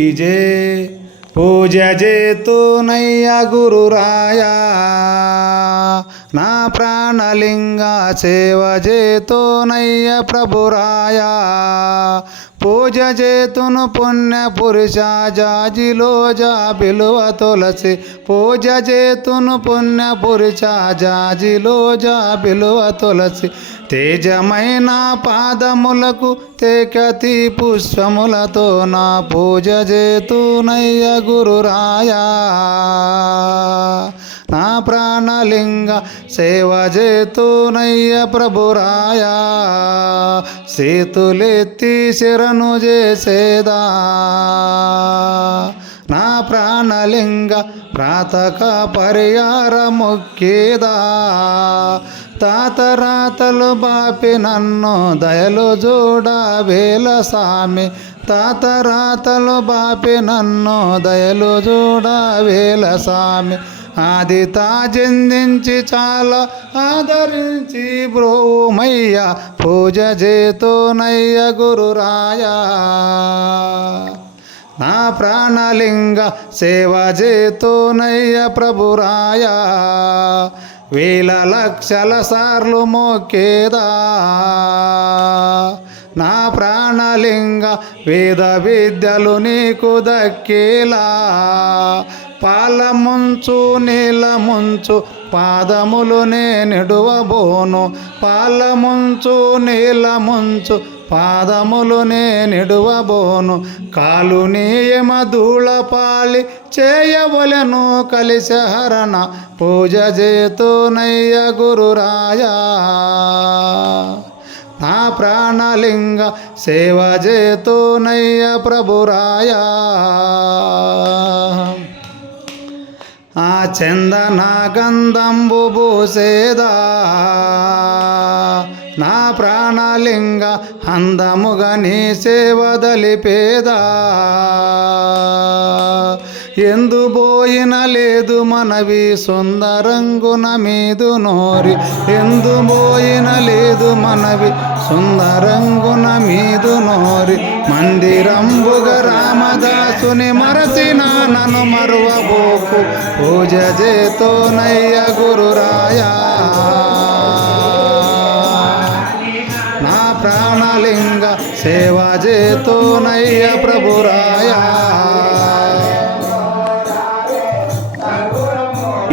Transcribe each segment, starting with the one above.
जय पूज जेतुनయ్య गुरुराया ना प्राणलिंगा सेव जेतुनయ్య प्रभुराया पूज जेतुनु पुण्य पुरुषा जाजिलो जा बिलुव तुलसी पूज जेतुनु पुण्य पुरुषा जाजिलो जा बिलुव तुलसी తేజమైన పాదములకు తేకతి పుష్పములతో నా పూజ చేతునయ్య గురురాయా నా ప్రాణలింగ సేవ చేతునయ్య ప్రభురాయా చేతులెత్తి శరణు చేసేదా నా ప్రాణలింగ ప్రాతక పరిహార మొక్కేదా తాతరాతలు బాపి నన్ను దయలు చూడ వేల సామి తాతరాతలు బాపి నన్ను దయలు చూడ వేల సామి ఆది తాజెందించి చాలా ఆదరించి బ్రోమయ్య పూజ చేతునయ్య గురురాయా నా ప్రాణలింగ సేవ చేతునయ్య ప్రభురాయా వేల లక్షల సార్లు మొక్కేదా నా ప్రాణలింగ వేద విద్యలు నీకు దక్కేలా పాల ముంచు నీల ముంచు పాదములునే నిడువబోను పాల ముంచు నీల ముంచు పాదములునే నిడువబోను కాలు నియమ ధూళపాలి చేయవలెను కలిశహరణ పూజ చేతునయ్య గురురాయా నా ప్రాణలింగ సేవ చేతునయ్య ప్రభురాయా ఆ చందన గంధంబు పూసేదా నా ప్రాణలింగ అందముగా నీ సేవదలిపేదా ఎందు పోయిన లేదు మనవి సుందరంగున మీదు నోరి ఎందు పోయిన లేదు మనవి సుందరంగున మీదు నోరి మందిరంబుగ రామదాసుని మరసిన నన్ను మరువబోకు పూజ చేతునయ్య గురురాయా నా ప్రాణలింగ సేవ చేతునయ్య ప్రభురాయా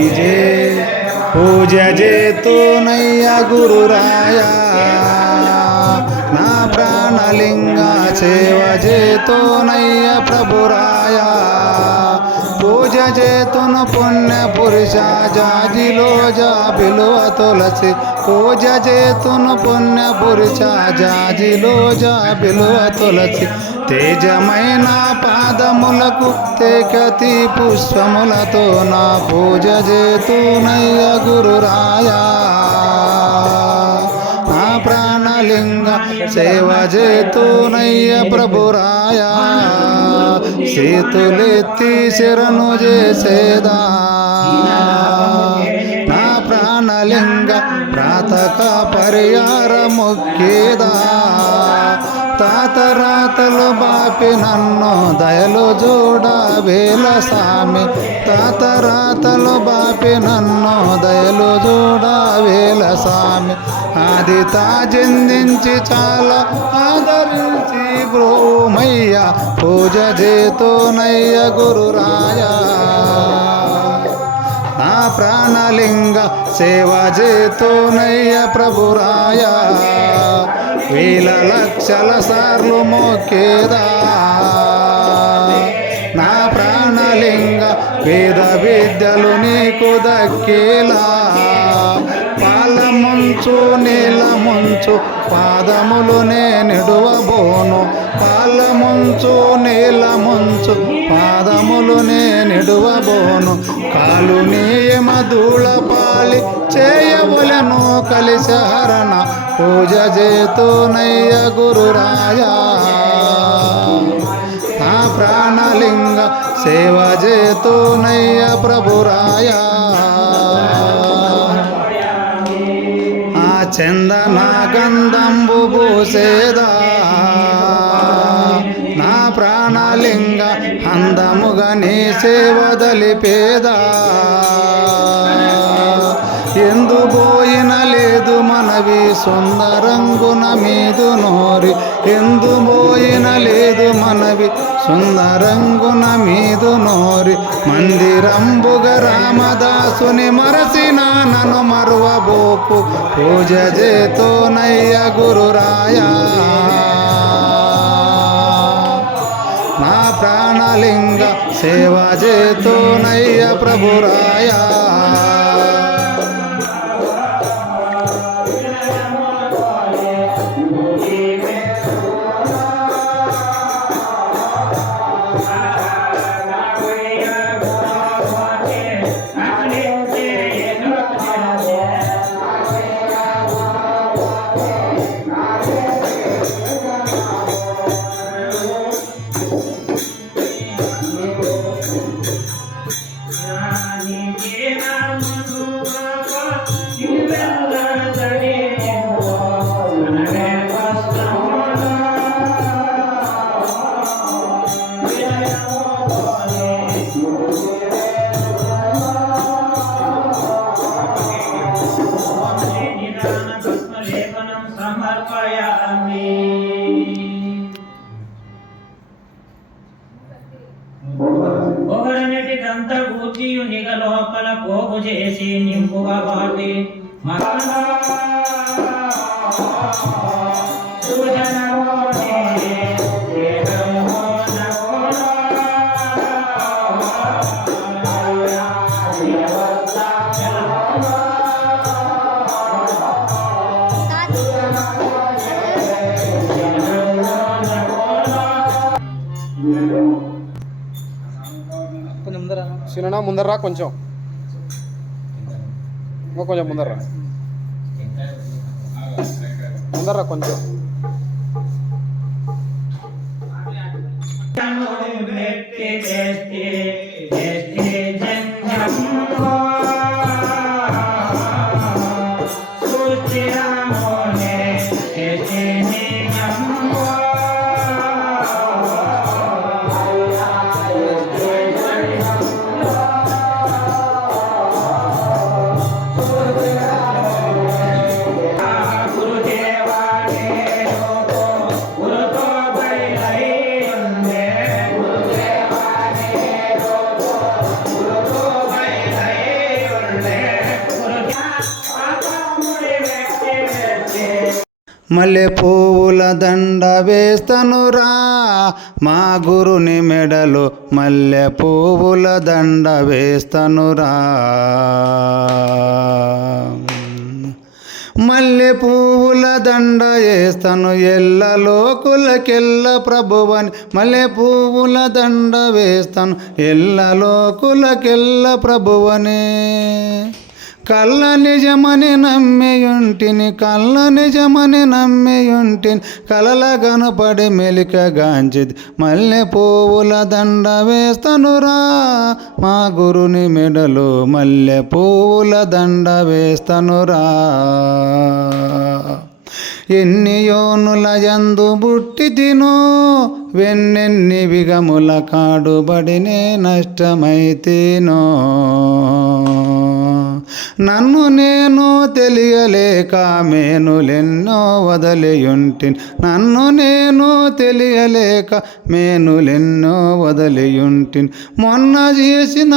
जय पूज जेतुनయ్య गुरुराया ना प्राणलिंग सेव जेतुनయ్య ప్రభురాయా పూజ చేతును పుణ్య పురుషా జాజిలో జా బిలువ తులసి పూజ చేతును పుణ్య పురుషా జాజిలో జా బిలువ తులసి తేజమైన పాదములకు తేకతి పుష్పములతో నా పూజ చేతునయ్య గురురాయా నా ప్రాణలింగ సేవ చేతునయ్య ప్రభురాయా చేతులెత్తి శరణు చేసేదా నా ప్రాణలింగ ప్రాతక పరిహార మొక్కేదా తాతరాతలు బాపి నన్ను దయలు చూడ వేల సామి తాతరాతలు బాపి నన్ను దయలు చూడ వేల సామి ఆది తాజెందించి చాలా ఆదరించి బ్రోమయ్య పూజ చేతునయ్య గురురాయా నా ప్రాణలింగ సేవ చేతునయ్య ప్రభురాయా వేల లక్షల సార్లు మొక్కేదా నా ప్రాణలింగ వేద విద్యలు నీకు దక్కేలా పాల ముంచు నీల ముంచు పాదములునే నిడువబోను పాల ముంచు నీల ముంచు పాదములునే నిడువబోను కాలు నియమ ధూళపాలి చేయవలెను కలిశహరణ పూజ చేతునయ్య గురురాయా నా ప్రాణలింగ సేవ చేతునయ్య ప్రభురాయా ఆ చందన గంధంబు పూసేదా నా ప్రాణలింగ అందముగా నీ సేవ దలిపేదా ఎందు పోయిన లేదు మనవి సుందరంగున మీదు నోరి ఎందు పోయిన లేదు మనవి సుందరంగున మీదు నోరి మందిరంబుగ రామదాసుని మరసిన నన్ను మరువబోకు పూజ చేతోనయ్య గురురాయా నా ప్రాణలింగ సేవ చేతోనయ్య ప్రభురాయా ఒకరన్నిటికంత కూర్చియు నిగ లోపల పోగు చేసి నింపుగా వాటి సినిమా ముందర కొంచెం కొంచెం ముందర కొంచెం మల్లె పువ్వుల దండ వేస్తనురా మా గురుని మెడలో మల్లె పువ్వుల దండ వేస్తనురా మల్లె పువ్వుల దండ వేస్తను ఎల్ల లోకులకెల్ల ప్రభువని మల్లె పువ్వుల దండ వేస్తను ఎల్ల లోకులకెల్ల ప్రభువని కళ్ళ నిజమని నమ్మియుంటిని కళ్ళ నిజమని నమ్మియుంటిని కలల కనపడి మెలికగాంచిది మల్లె పువ్వుల దండ వేస్తనురా మా గురుని మెడలో మల్లె పువ్వుల దండ వేస్తనురా ఎన్ని యోనుల యందు బుట్టి తినో వెన్నెన్ని విగముల కాడుబడినే నష్టమైతేనో నన్ను నేను తెలియలేక మేనులెన్నో వదిలియుంటిని నన్ను నేను తెలియలేక మేనులెన్నో వదిలియుంటిని మొన్న చేసిన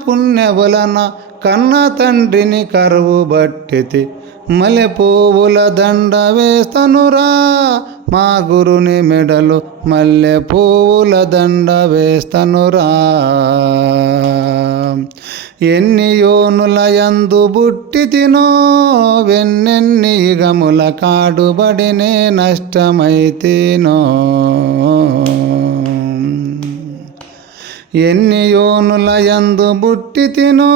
పుణ్య వలన కన్న తండ్రిని కరువు బట్టితి మల్లె పువ్వుల దండ వేస్తనురా మా గురుని మెడలు మల్లె పువ్వుల దండ వేస్తనురా ఎన్ని యోనుల యందు బుట్టి తినో వెన్నెన్ని యుగముల కాడుబడినే నష్టమైతేనో ఎన్ని యోనుల యందు బుట్టి తినో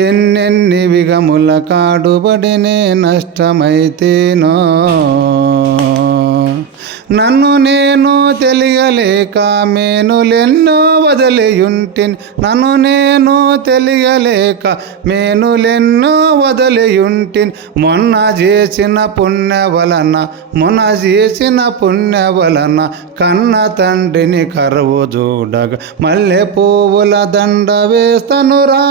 ఎన్నెన్ని విగముల కాడుబడినే నష్టమైతేనో నన్ను నేను తెలియలేక మేనులెన్నో వదిలియుంటిని నన్ను నేను తెలియలేక మేనులెన్నో వదిలియుంటిని మొన్న చేసిన పుణ్య వలన కన్న తండ్రిని కరువు చూడగా మల్లె పువ్వుల దండ వేస్తనురా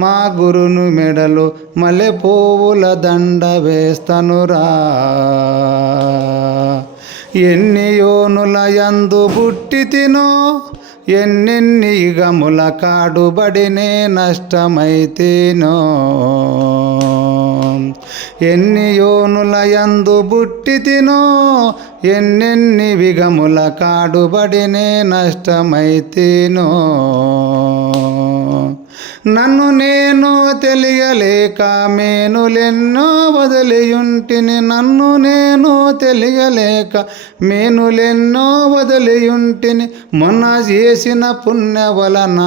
మా గురుని మెడలో మల్లె పువ్వుల దండ వేస్తనురా ఎన్ని యోనుల యందు పుట్టి తినో ఎన్నెన్ని యుగముల కాడుబడినే నష్టమైతేనో ఎన్ని యోనుల యందు పుట్టి తినో ఎన్నెన్ని విగముల కాడుబడినే నష్టమైతేనో నన్ను నేను తెలియలేక మేనులెన్నో వదిలియుంటిని నన్ను నేను తెలియలేక మేనులెన్నో వదిలియుంటిని మొన్న చేసిన పుణ్య వలన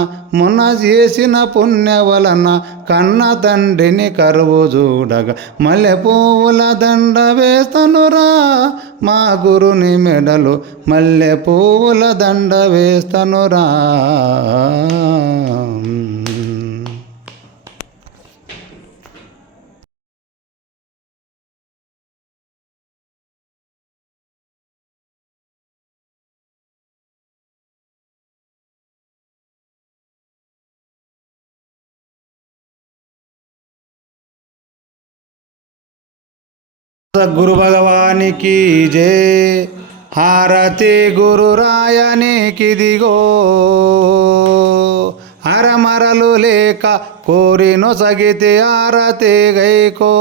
కన్న తండ్రిని కరువు చూడగా మల్లె పువ్వుల దండ వేస్తనురా మా గురుని మెడలు మల్లె పువ్వుల దండ వేస్తనురా గురు భగవానికి జై హారతి గురు రాయనికిదిగో అరమరలు లేక కోరి నొసగితే ఆరతి గైకో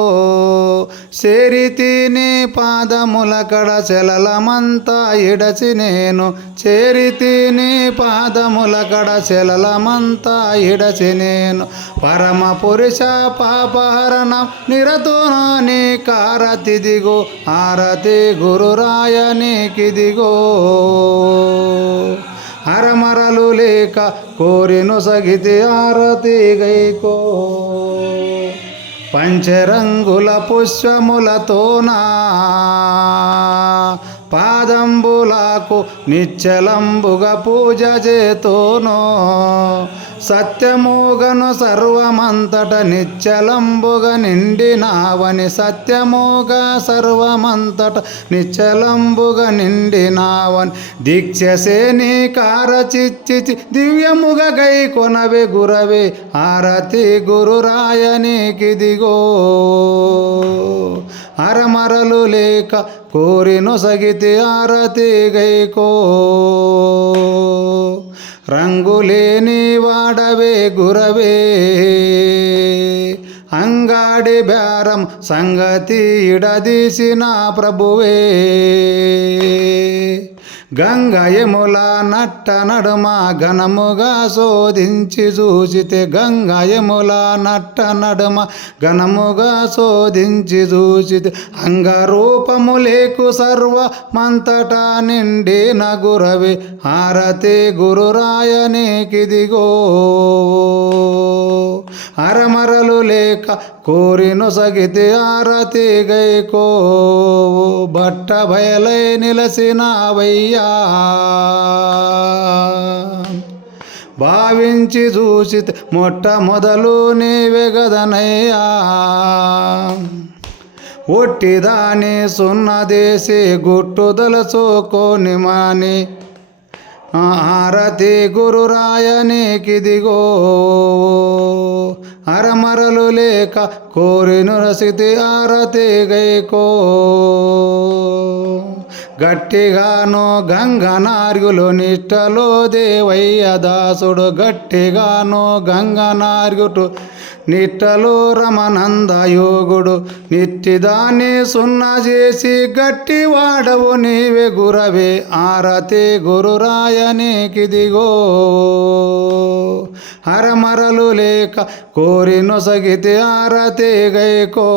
చేరితి నీ పాదముల కడ చెలలమంతా ఇడచి నేను చేరితి నీ పాదముల కడ చెలలమంతా ఇడచి నేను పరమ పురుష పాపహరణం నిరతునా నీ కారతిదిగో ఆరతి గురు రాయనికిదిగో అరమరలు లేక కోరి నొసగితే ఆరతి గైకో పంచరంగుల పుష్పములతోనా పాదంబులకు నిశ్చలంబుగా పూజ చేతోనో సత్యమోగను సర్వమంతట నిశ్చలంబుగా నిండినావని సత్యమోగా సర్వమంతట నిశ్చలంబుగా నిండినావని దీక్షసేని కారచిచ్చి దివ్యముగా గై కొనవే గురవే ఆరతి గురు రాయనికిదిగో అరమరలు లేక కోరి నొసగితే ఆరతి గైకో రంగులేని వాడవే గురవే అంగాడి బేరం సంగతి ఇడదీసిన ప్రభువే గంగయముల నట్ట నడుమ ఘనముగా శోధించి చూసితే గంగయముల నట్ట నడుమ ఘనముగా శోధించి చూసితే అంగరూపము లేకు సర్వమంతటా నిండిన గురవే హారతి గురు రాయనికిదిగో అరమరలు లేక కోరి నొసగితే ఆరతి గైకో బట్ట బయలై నిలసినావయ్యా భావించి చూసితే మొట్టమొదలు నీవే గదనయ్యా ఒట్టిదాని సున్నదేసి గుట్టుదలచుకొని మాని ఆరతి గురు రాయనికిదిగో అరమరలు లేక కోరి నొసగితే ఆరతి గైకో గట్టిగాను గంగనార్గులు నిష్టలో దేవయ్య దాసుడు గట్టిగాను గంగనార్గుటు నిట్టలో రమనంద యోగుడు నిట్టిదాన్ని సున్నా చేసి గట్టి వాడవు నీవే గురవే ఆరతి గురు రాయనికిదిగో హరమరలు లేక కోరి నొసగితే ఆరతి గైకో